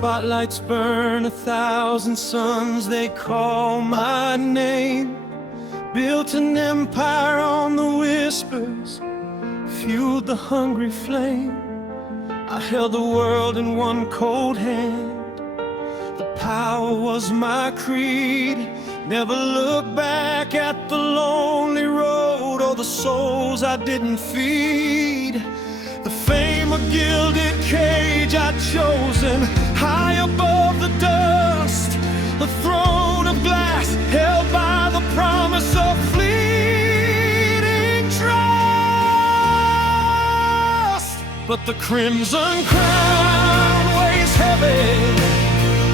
spotlights burn 1,000 suns, they call my name. Built an empire on the whispers, fueled the hungry flame. I held the world in one cold hand. The power was my creed. Never look back at the lonely road or the souls I didn't feed. The fame, a gilded cage I'd chosen, high above the dust. The throne of glass held by the promise of fleeting trust. But the crimson crown weighs heavy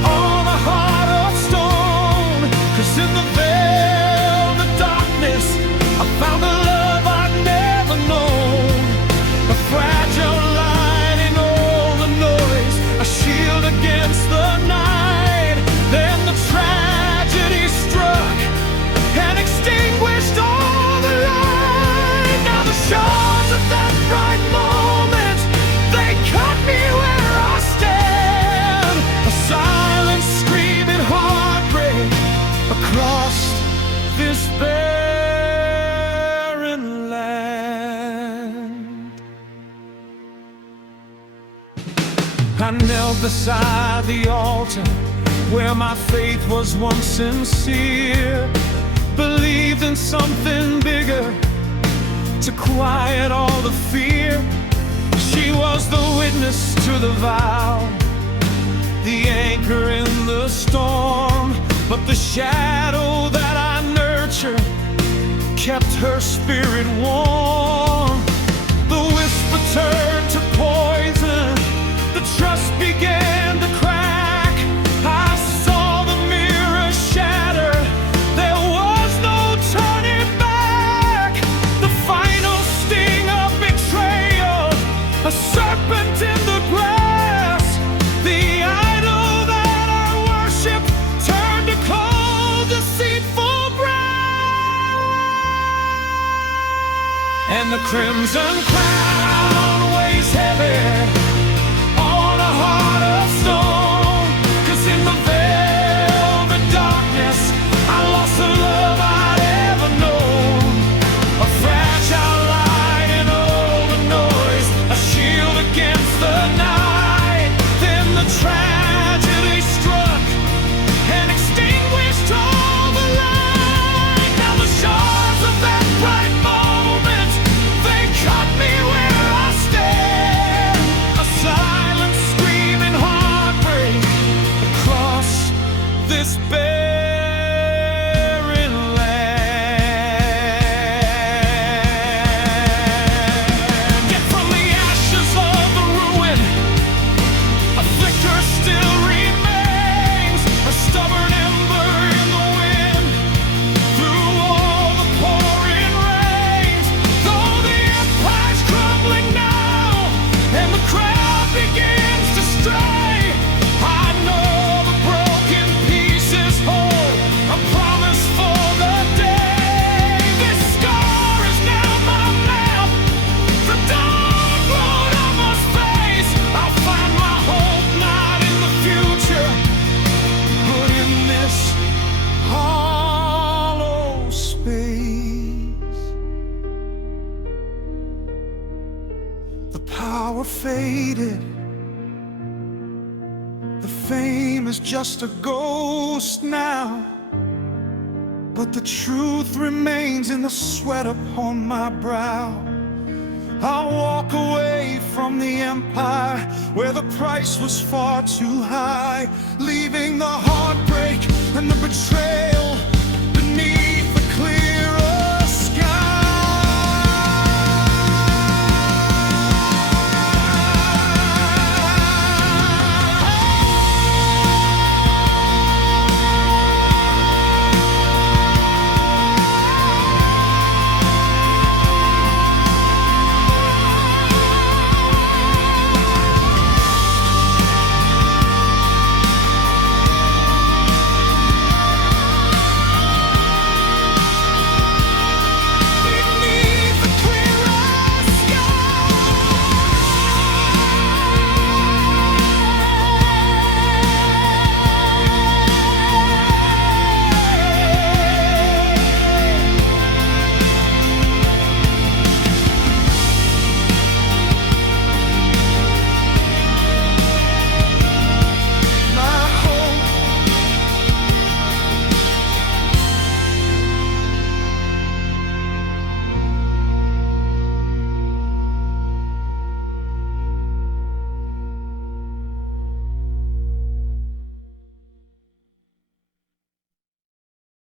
on a heart of stone. 'Cause in the velvet darkness I found a love I'd never known. A fragile light in all the noise, a shield against the night. Then the tragedy struck and extinguished all the light. Now the shards of that bright moment, they cut me where I stand. A silent screaming heartbreak across this barren land. I knelt beside the altar where my faith was once sincere. Believed in something bigger to quiet all the fear. She was the witness to the vow, the anchor in the storm. But the shadow that I nurtured kept her spirit warm. The whisper turned to poison, the trust began to crack. I saw the mirror shatter, there was no turning back. The final sting of betrayal, a serpent in the grass. The idol that I worshiped turned to cold, deceitful brass. And the crimson crown weighs heavy on a heart of stone. 'Cause in the velvet darkness I lost the love I'd ever known. A fragile light in all the noise, a shield against the night. Then the tragedy struck and extinguished all the light. Now the shards of that bright moment, they cut me where I stand. A silent screaming heartbreak across this barren land. Yet from the ashes of the ruin, a flicker still remains, a stubborn ember in the wind through all the pouring rains. Though the empire's crumbling now and the crowd begins to stray, I know the broken pieces hold a promise for the day. This scar is now my map, the dark road I must face. I'll find my hope not in the future, but in this hollow space. The power faded, the fame is just a ghost now. But the truth remains in the sweat upon my brow. I'll walk away from the empire where the price was far too high, leaving the heartbreak and the betrayal